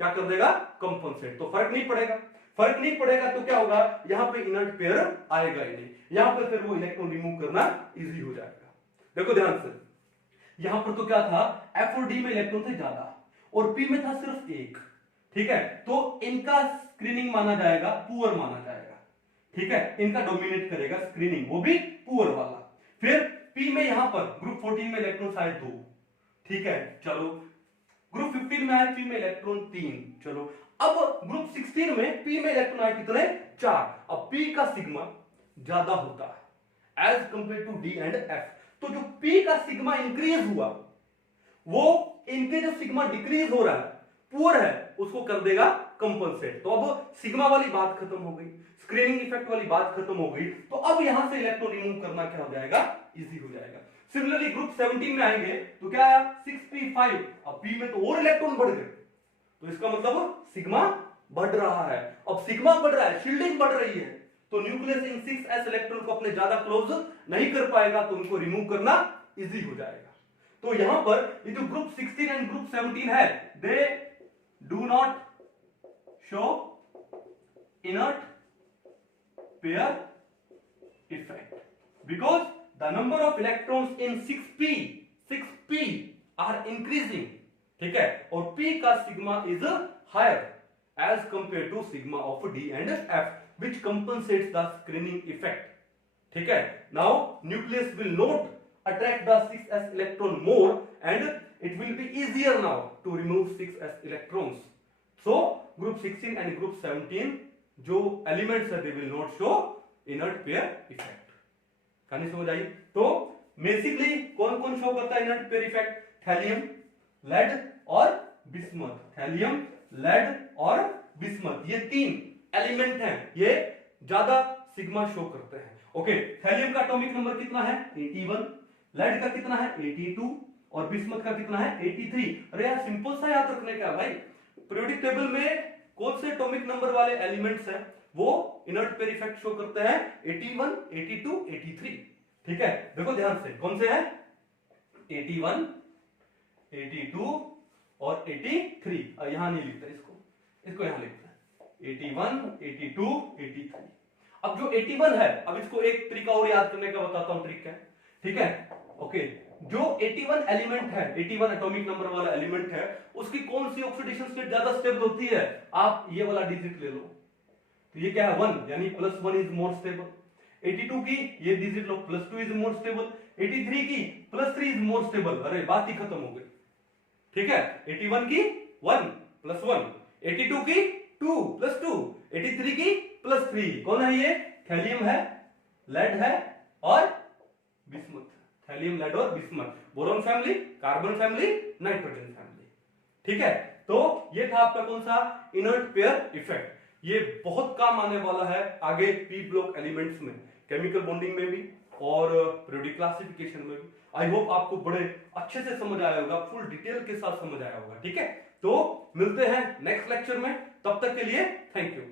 क्या कर देगा, कंपनसेट। तो फर्क नहीं पड़ेगा, फर्क नहीं पड़ेगा तो क्या होगा, यहां पे इनर्ट पेयर आएगा ही नहीं, यहां पे फिर वो इलेक्ट्रॉन रिमूव करना इजी हो जाएगा। देखो ध्यान से, यहां पर तो क्या था, F और D में इलेक्ट्रॉन थे ज्यादा और P में था सिर्फ 1, ठीक है। तो इनका स्क्रीनिंग माना जाएगा, पुअर माना जाएगा, ठीक है। इनका डोमिनेट करेगा स्क्रीनिंग, वो भी पुअर वाला। फिर P में यहां पर ग्रुप 14 में इलेक्ट्रॉन आए 2, ठीक है। चलो ग्रुप 15 में आए P में इलेक्ट्रॉन 3, चलो। अब ग्रुप 16 में P में इलेक्ट्रॉन आए कितने, 4। अब P का सिग्मा ज्यादा होता है as compare to D and F, तो जो P का सिग्मा इंक्रीज हुआ, वो इनके जो सिग्मा डिक्रीज हो रहा है, पुअर है, उसको कर देगा कंपनसेट। तो अब सिग्मा वाली बात खत्म हो गई, स्क्रीनिंग इफेक्ट वाली बात खत्म हो गई, तो अब यहां से इलेक्ट्रॉन रिमूव करना क्या हो जाएगा, इजी हो जाएगा। सिमिलरली ग्रुप 17 में आएंगे तो क्या आया, 6p5, अब P में तो और इलेक्ट्रॉन बढ़ गए, तो इसका मतलब सिग्मा बढ़ रहा है। अब सिग्मा बढ़ रहा है, शील्डिंग बढ़ रही है, तो न्यूक्लियस इन 6s इलेक्ट्रॉन को अपने ज्यादा क्लोज नहीं कर पाएगा, तो उनको रिमूव करना इजी हो जाएगा। तो यहां पर ये जो ग्रुप 16 एंड ग्रुप 17 है, they do not show inert pair effect because the number of electrons in 6p are increasing, ठीक है, और p का sigma is higher as compared to sigma of d and f which compensates the screening effect, ठीक है. Now nucleus will not attract the 6s electron more and it will be easier now to remove 6s electrons. So group 16 and group 17 जो elements है, they will not show inert pair effect. कहानी समझ आई? तो basically कौन कौन show करता है inert pair effect? Thallium, lead और बिस्मथ. थैलियम, लेड और बिस्मथ, ये तीन एलिमेंट हैं, ये ज्यादा सिग्मा शो करते हैं. ओके, थैलियम का एटॉमिक नंबर कितना है? 81. लेड का कितना है? 82. और बिस्मथ का कितना है? 83. अरे यार सिंपल सा याद रखने का भाई. पीरियोडिक टेबल में कौन से एटॉमिक नंबर वाले एलिमेंट्स हैं वो इनर्ट पेयर इफेक्ट शो करते हैं? 81, 82, 83. ठीक है, देखो ध्यान से कौन से हैं? 81, 82 और 83. यहां नहीं लिखता इसको, इसको यहां लिखता है 81, 82, 83. अब जो 81 है, अब इसको एक तरीका और याद करने का बताता हूं, ट्रिक है. ठीक है, ओके. जो 81 एलिमेंट है, 81 एटॉमिक नंबर वाला एलिमेंट है, उसकी कौन सी ऑक्सीडेशन स्टेट ज्यादा स्टेबल होती है? आप ये वाला डिजिट ले लो, तो ये क्या है? 1, यानी +1 इज मोर स्टेबल. 82 की ये digit low, +2 is more stable. 83 की +3 इज मोर स्टेबल. अरे बात ही खत्म हो गई. ठीक है, 81 की 1 +1, 82 की 2 +2, 83 की +3. कौन है ये? थैलियम है, लेड है और बिस्मथ. थैलियम, लेड और bismuth. Boron family, carbon family, nitrogen family. ठीक है, तो ये था आपका कौन सा? Inert pair effect. ये बहुत काम आने वाला है आगे पी ब्लॉक एलिमेंट्स में, केमिकल बॉन्डिंग में भी और पीरियोडिक क्लासिफिकेशन में भी. आई होप आपको बड़े अच्छे से समझ आया होगा, फुल डिटेल के साथ समझ आया होगा. ठीक है, तो मिलते हैं नेक्स्ट लेक्चर में. तब तक के लिए थैंक यू.